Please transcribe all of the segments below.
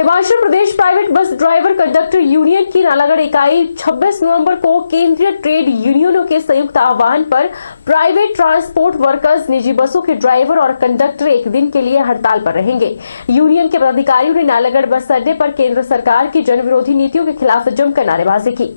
Himachal Pradesh private bus driver conductor union की नालागढ़ इकाई 26 नवंबर को केंद्रीय ट्रेड यूनियनों के संयुक्त आह्वान पर प्राइवेट ट्रांसपोर्ट वर्कर्स निजी बसों के ड्राइवर और कंडक्टर एक दिन के लिए हड़ताल पर रहेंगे। यूनियन के पदाधिकारियों ने नालागढ़ बस अड्डे पर केंद्र सरकार की जन विरोधी नीतियों के खिलाफ जमकर नारेबाजी की।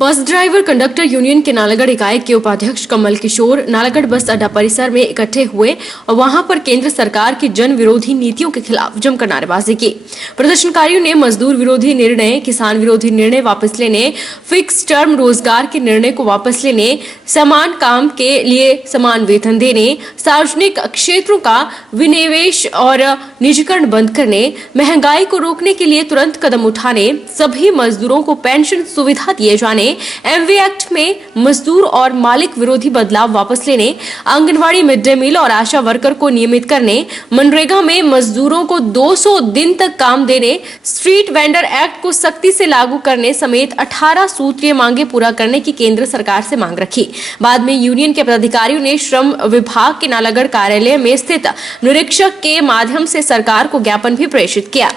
बस ड्राइवर कंडक्टर यूनियन के नालागढ़ इकाई के उपाध्यक्ष कमल किशोर नालागढ़ बस अड्डा परिसर में इकट्ठे हुए और वहां पर केंद्र सरकार की जन विरोधी नीतियों के खिलाफ जमकर नारेबाजी की। प्रदर्शनकारियों ने मजदूर विरोधी निर्णय, किसान विरोधी निर्णय वापस लेने, फिक्स टर्म रोजगार के निर्णय को वापस लेने, समान काम के लिए समान वेतन देने, सार्वजनिक क्षेत्रों का विनिवेश और निजीकरण बंद करने, महंगाई को रोकने के लिए तुरंत कदम उठाने, सभी मजदूरों को पेंशन सुविधा दिए जाने, एमवे एक्ट में मजदूर और मालिक विरोधी बदलाव वापस लेने, आंगनवाड़ी मिड डे मील और आशा वर्कर को नियमित करने, मनरेगा में मजदूरों को 200 दिन तक काम देने, स्ट्रीट वेंडर एक्ट को सख्ती से लागू करने समेत 18 सूत्रीय मांगे पूरा करने की केंद्र सरकार से मांग रखी। बाद में यूनियन के पदाधिकारियों ने श्रम विभाग के नालागढ़ कार्यालय में स्थित निरीक्षक के माध्यम से सरकार को ज्ञापन भी प्रेषित किया।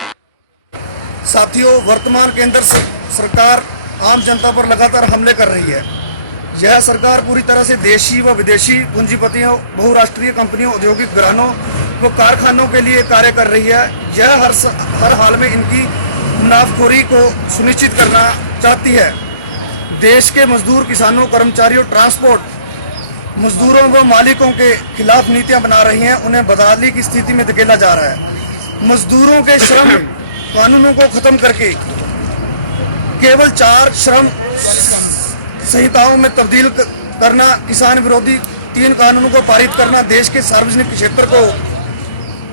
साथियों, वर्तमान केंद्र सरकार आम जनता पर लगातार हमले कर रही है। यह सरकार पूरी तरह से देशी व विदेशी पूंजीपतियों, बहुराष्ट्रीय कंपनियों, औद्योगिक घरानों व कारखानों के लिए कार्य कर रही है। यह हर हाल में इनकी मुनाफाखोरी को सुनिश्चित करना चाहती है। देश के मजदूर, किसानों, कर्मचारियों, ट्रांसपोर्ट मजदूरों व मालिकों के खिलाफ नीतियां बना रही हैं। उन्हें बदहाली की स्थिति में धकेला जा रहा है। मजदूरों के श्रम कानूनों को खत्म करके केवल 4 श्रम संहिताओं में तब्दील करना, किसान विरोधी 3 कानूनों को पारित करना, देश के सार्वजनिक क्षेत्र को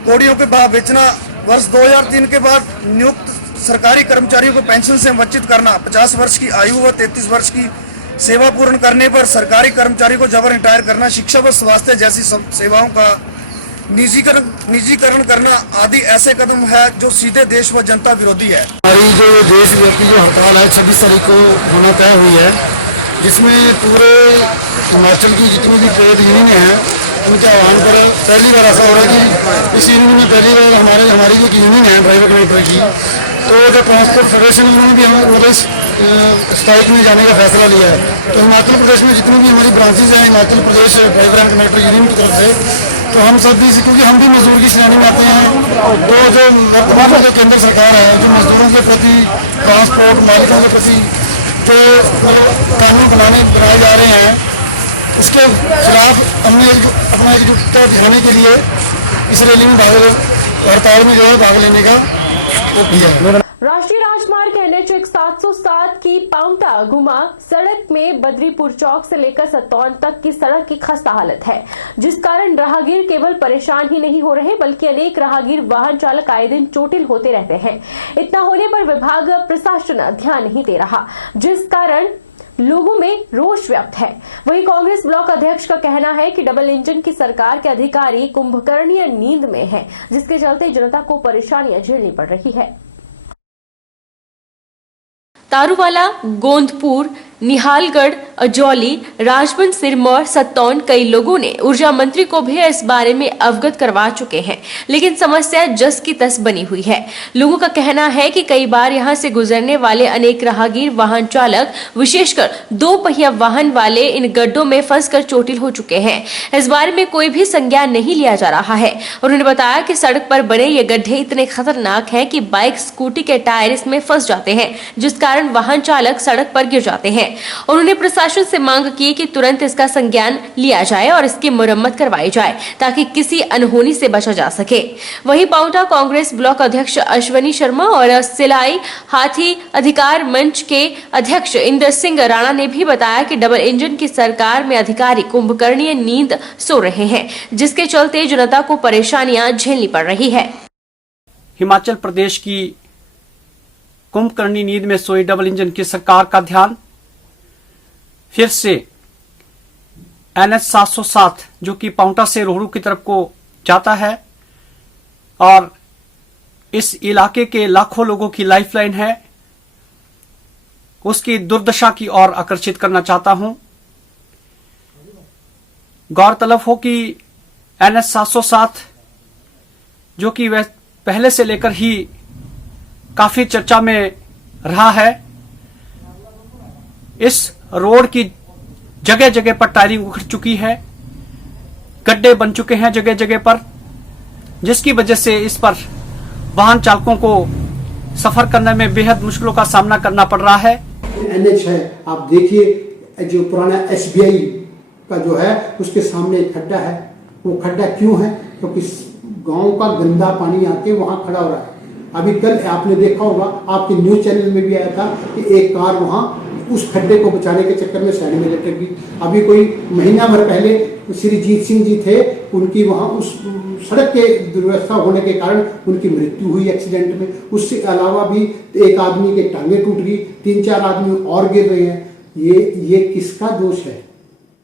कौड़ियों के भाव बेचना, वर्ष 2003 के बाद नियुक्त सरकारी कर्मचारियों को पेंशन से वंचित करना, 50 वर्ष की आयु व 33 वर्ष की सेवा पूर्ण करने पर सरकारी कर्मचारी को जबर रिटायर करना, शिक्षा व स्वास्थ्य जैसी सेवाओं का निजीकरण करना आदि ऐसे कदम है जो सीधे देश व जनता विरोधी है। हमारी जो देशव्यापी जो हड़ताल है 26 तारीख को होना तय हुई है, जिसमें पूरे हिमाचल की जितनी भी ट्रेड यूनियन है उनके आह्वान पर पहली बार ऐसा हो रहा है कि इस यूनियन में पहली बार हमारी जो यूनियन है ड्राइवर कंडक्टर की, तो जो ट्रांसपोर्ट फेडरेशन उन्होंने भी हमें स्ट्राइक में जाने का फैसला लिया है। तो हिमाचल प्रदेश में जितनी भी हमारी ब्रांचेज हैं Himachal Pradesh driver and conductor union की तरफ से, तो हम सब भी, क्योंकि हम भी मजदूर की श्रेणी में आते हैं, तो जो वर्तमान जो केंद्र सरकार है जो मजदूरों के प्रति, ट्रांसपोर्ट मालिकों के प्रति जो कानून बनाए जा रहे हैं, उसके खिलाफ हमने अपना एकजुटता दिखाने के लिए इस रैली में हड़ताल में जो है भाग लेने का वो किया है। राष्ट्रीय राजमार्ग NH 707 की पांवटा गुमा सड़क में बद्रीपुर चौक से लेकर सत्तौन तक की सड़क की खस्ता हालत है, जिस कारण राहगीर केवल परेशान ही नहीं हो रहे बल्कि अनेक राहगीर वाहन चालक आए दिन चोटिल होते रहते हैं। इतना होने पर विभाग प्रशासन ध्यान नहीं दे रहा, जिस कारण लोगों में रोष व्याप्त है। वहीं कांग्रेस ब्लॉक अध्यक्ष का कहना है कि डबल इंजन की सरकार के अधिकारी कुंभकर्णीय नींद में हैं, जिसके चलते जनता को परेशानियां झेलनी पड़ रही है। तारूवाला, गोंदपुर, निहालगढ़, अजौली, राजबंद, सिरमौर, सत्तौन कई लोगों ने ऊर्जा मंत्री को भी इस बारे में अवगत करवा चुके हैं, लेकिन समस्या जस की तस बनी हुई है। लोगों का कहना है कि कई बार यहां से गुजरने वाले अनेक राहगीर, वाहन चालक, विशेषकर 2 पहिया वाहन वाले इन गड्ढों में फंसकर चोटिल हो चुके हैं। इस बारे में कोई भी संज्ञान नहीं लिया जा रहा है। उन्होंने बताया कि सड़क पर बने ये गड्ढे इतने खतरनाक हैं कि बाइक, स्कूटी के टायर इसमें फंस जाते हैं, जिस कारण वाहन चालक सड़क पर गिर जाते हैं। उन्होंने प्रशासन से मांग की कि तुरंत इसका संज्ञान लिया जाए और इसकी मरम्मत करवाई जाए ताकि किसी अनहोनी से बचा जा सके। वहीं पांवटा कांग्रेस ब्लॉक अध्यक्ष अश्वनी शर्मा और सिलाई हाथी अधिकार मंच के अध्यक्ष इंद्र सिंह राणा ने भी बताया कि डबल इंजन की सरकार में अधिकारी कुंभकर्णीय नींद सो रहे हैं, जिसके चलते जनता को परेशानियां झेलनी पड़ रही है। हिमाचल प्रदेश की कुंभकर्णी नींद में सोई डबल इंजन की सरकार का ध्यान फिर से NH 707 जो कि पांवटा से रोहड़ू की तरफ को जाता है और इस इलाके के लाखों लोगों की लाइफलाइन है, उसकी दुर्दशा की ओर आकर्षित करना चाहता हूं। गौरतलब हो कि NH 707 जो कि वह पहले से लेकर ही काफी चर्चा में रहा है। इस रोड की जगह जगह पर टायरिंग उखड़ चुकी है, गड्ढे बन चुके हैं जगह जगह पर, जिसकी वजह से इस पर वाहन चालकों को सफर करने में बेहद मुश्किलों का सामना करना पड़ रहा है। NH है, आप देखिए जो पुराना SBI का जो है उसके सामने एक खड्डा है। वो खड्डा क्यों है? क्योंकि गांव का गंदा पानी आके वहां खड़ा हो रहा है। अभी कल आपने देखा होगा, आपके न्यूज चैनल में भी आया था कि एक कार वहां उस खड्डे को बचाने के चक्कर में साइड में लटक गई। अभी कोई महीना भर पहले श्री जीत सिंह जी थे, उनकी वहां उस सड़क के दुर्व्यवस्था होने के कारण उनकी मृत्यु हुई एक्सीडेंट में। उससे अलावा भी एक आदमी के टांगे टूट गई, 3-4 आदमी और गिर रहे हैं। ये किसका दोष है?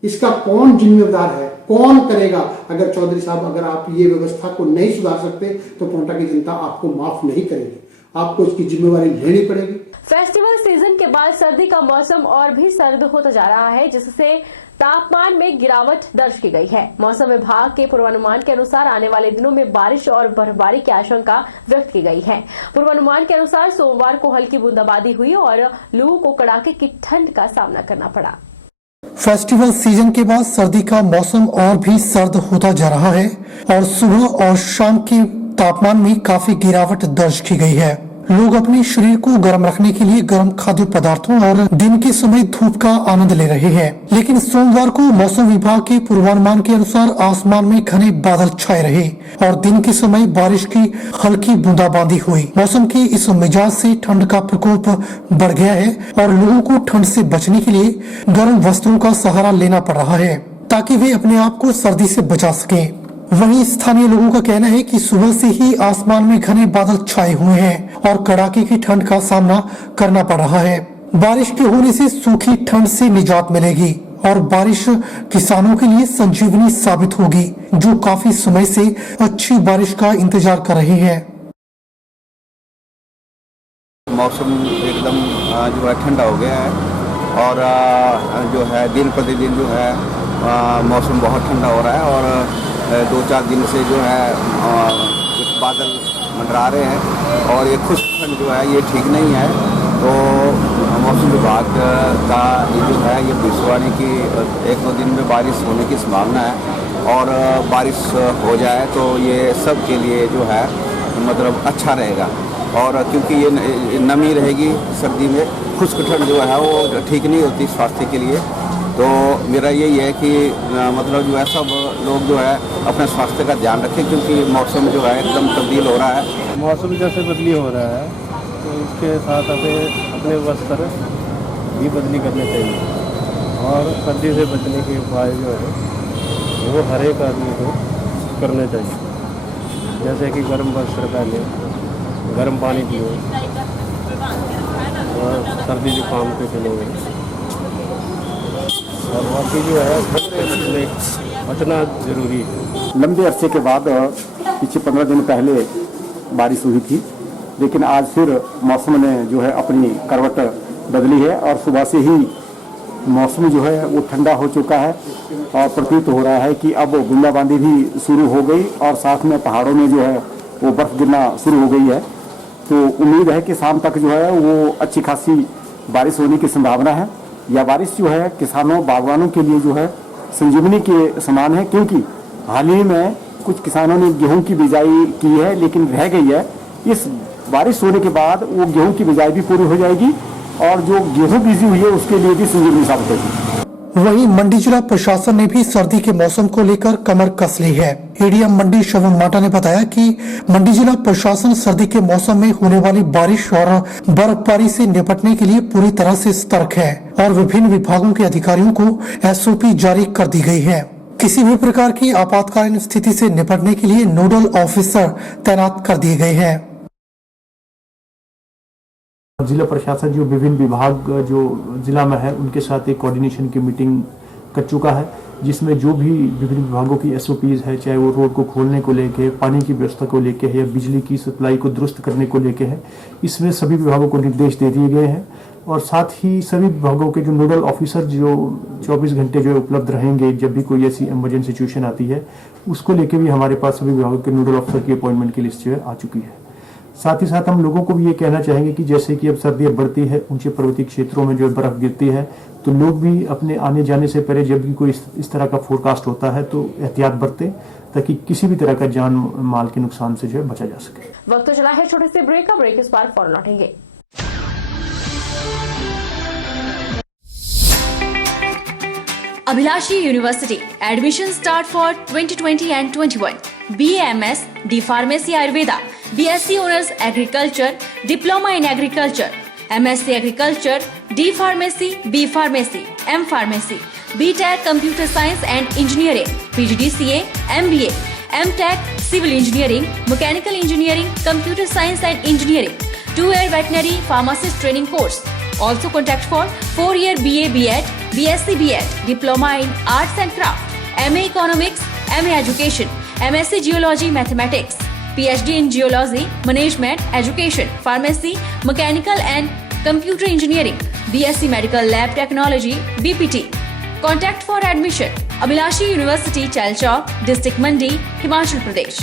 इसका कौन जिम्मेदार है? कौन करेगा? अगर चौधरी साहब, अगर आप ये व्यवस्था को नहीं सुधार सकते तो पोंटा की जनता आपको माफ नहीं करेगी, आपको इसकी जिम्मेवारी लेनी पड़ेगी। फेस्टिवल सीजन के बाद सर्दी का मौसम और भी सर्द होता जा रहा है, जिससे तापमान में गिरावट दर्ज की गई है। मौसम विभाग के पूर्वानुमान के अनुसार आने वाले दिनों में बारिश और बर्फबारी की आशंका व्यक्त की गई है। पूर्वानुमान के अनुसार सोमवार को हल्की बूंदाबांदी हुई और लोगों को कड़ाके की ठंड का सामना करना पड़ा। फेस्टिवल सीजन के बाद सर्दी का मौसम और भी सर्द होता जा रहा है और सुबह और शाम के तापमान में काफी गिरावट दर्ज की गई है। लोग अपने शरीर को गर्म रखने के लिए गर्म खाद्य पदार्थों और दिन के समय धूप का आनंद ले रहे हैं। लेकिन सोमवार को मौसम विभाग के पूर्वानुमान के अनुसार आसमान में घने बादल छाए रहे और दिन के समय बारिश की हल्की बूंदाबांदी हुई। मौसम के इस मिजाज से ठंड का प्रकोप बढ़ गया है और लोगों को ठंड से बचने के लिए गर्म वस्त्रों का सहारा लेना पड़ रहा है ताकि वे अपने आप को सर्दी से बचा सकें। वहीं स्थानीय लोगों का कहना है कि सुबह से ही आसमान में घने बादल छाए हुए हैं और कड़ाके की ठंड का सामना करना पड़ रहा है। बारिश के होने से सूखी ठंड से निजात मिलेगी और बारिश किसानों के लिए संजीवनी साबित होगी, जो काफी समय से अच्छी बारिश का इंतजार कर रहे हैं। मौसम एकदम जो है ठंडा हो गया है और जो है दिन प्रतिदिन जो है मौसम बहुत ठंडा हो रहा है और 2-4 दिन से जो है कुछ बादल मंडरा रहे हैं और ये खुश्क ठंड जो है ये ठीक नहीं है। तो मौसम विभाग का ये जो है ये भविष्यवाणी की 1-2 दिन में बारिश होने की संभावना है और बारिश हो जाए तो ये सब के लिए जो है मतलब अच्छा रहेगा। और क्योंकि ये नमी रहेगी सर्दी में, खुश्क ठंड जो है वो ठीक नहीं होती स्वास्थ्य के लिए। तो मेरा यही है कि मतलब जो है सब लोग जो है अपने स्वास्थ्य का ध्यान रखें, क्योंकि मौसम जो है एकदम तब्दील हो रहा है। मौसम जैसे बदली हो रहा है तो उसके साथ हमें अपने वस्त्र भी बदली करने चाहिए और सर्दी से बचने के उपाय जो है वो हर एक आदमी को करने चाहिए। जैसे कि गर्म वस्त्र पहने, गर्म पानी पियो और सर्दी जुकाम के दिनों में और बाकी जो है बचना जरूरी है। लंबे अरसे के बाद पीछे 15 दिन पहले बारिश हुई थी, लेकिन आज फिर मौसम ने जो है अपनी करवट बदली है और सुबह से ही मौसम जो है वो ठंडा हो चुका है और प्रतीत हो रहा है कि अब बूंदाबांदी भी शुरू हो गई और साथ में पहाड़ों में जो है वो बर्फ गिरना शुरू हो गई है। तो उम्मीद है कि शाम तक जो है वो अच्छी खासी बारिश होने की संभावना है। यह बारिश जो है किसानों बागवानों के लिए जो है संजीवनी के समान है, क्योंकि हाल ही में कुछ किसानों ने गेहूं की बिजाई की है लेकिन रह गई है। इस बारिश होने के बाद वो गेहूं की बिजाई भी पूरी हो जाएगी और जो गेहूं बीजी हुई है उसके लिए भी संजीवनी साबित होगी। वहीं मंडी जिला प्रशासन ने भी सर्दी के मौसम को लेकर कमर कस ली है। एडीएम मंडी श्रवण माटा ने बताया कि मंडी जिला प्रशासन सर्दी के मौसम में होने वाली बारिश और बर्फबारी से निपटने के लिए पूरी तरह से सतर्क है और विभिन्न विभागों के अधिकारियों को SOP जारी कर दी गई है। किसी भी प्रकार की आपातकालीन स्थिति से निपटने के लिए नोडल ऑफिसर तैनात कर दिए गए हैं। जिला प्रशासन जो विभिन्न विभाग जो जिला में है उनके साथ एक कोऑर्डिनेशन की मीटिंग कर चुका है, जिसमें जो भी विभिन्न विभागों की SOPs है, चाहे वो रोड को खोलने को लेके, पानी की व्यवस्था को लेके है या बिजली की सप्लाई को दुरुस्त करने को लेके है, इसमें सभी विभागों को निर्देश दे दिए गए हैं और साथ ही सभी विभागों के जो नोडल ऑफिसर जो 24 घंटे जो है उपलब्ध रहेंगे जब भी कोई ऐसी इमरजेंसी सिचुएशन आती है, उसको लेके भी हमारे पास सभी विभागों के नोडल ऑफिसर की अपॉइंटमेंट की लिस्ट जो है आ चुकी है। साथ ही साथ हम लोगों को भी ये कहना चाहेंगे कि जैसे कि अब सर्दियाँ बढ़ती है, ऊंचे पर्वतीय क्षेत्रों में जो बर्फ गिरती है, तो लोग भी अपने आने जाने से पहले जब भी कोई इस तरह का फोरकास्ट होता है तो एहतियात बरतें, ताकि किसी भी तरह का जान माल के नुकसान से जो है बचा जा सके। वक्त तो चला है छोटे से ब्रेक का, ब्रेक इस बार फौरन लौटेंगे। Abhilashi University admission start for 2020 and 21. BAMS, D Pharmacy Ayurveda, BSc Honors Agriculture, Diploma in Agriculture, MSc Agriculture, D Pharmacy, B Pharmacy, M Pharmacy, BTech Computer Science and Engineering, PGDCA, MBA, MTech Civil Engineering, Mechanical Engineering, Computer Science and Engineering, 2-year Veterinary Pharmacist Training Course. Also contact for 4-year BA BEd, BSc BEd, Diploma in Arts and Craft, MA Economics, MA Education, MSc Geology Mathematics, PhD in Geology, Management, Education, Pharmacy, Mechanical and Computer Engineering, BSc Medical Lab Technology, BPT. Contact for admission. Abhilashi University, Chalchowk, District Mandi, Himachal Pradesh.